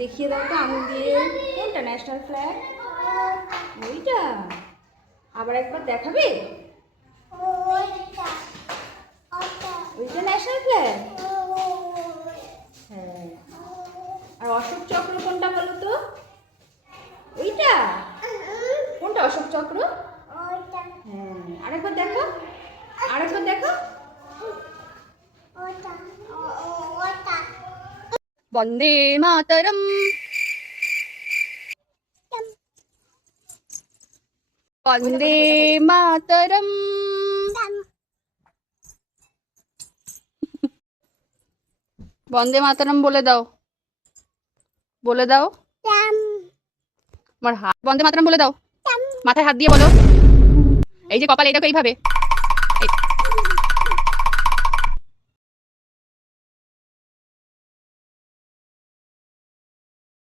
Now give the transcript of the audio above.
দেখিয়ে দাও তো আঙুল দিয়ে। কোনটা ন্যাশনাল ফ্ল্যাগ? ওইটা। আবার একবার দেখাবে? ওইটা ন্যাশনাল ফ্ল্যাগ। হ্যাঁ। আর অশোক চক্র কোনটা বলো তো? ওইটা। কোনটা অশোক চক্র? হ্যাঁ, আরেকবার দেখো, আরেকবার দেখো। বন্দে মাতরম, বন্দে মাতরম। বন্দে মাতরম বলে দাও, বলে দাও। আমার হাত বন্দে মাতরম বলে দাও, মাথায় হাত দিয়ে বলো। এই যে কপাল, এটাকে এইভাবে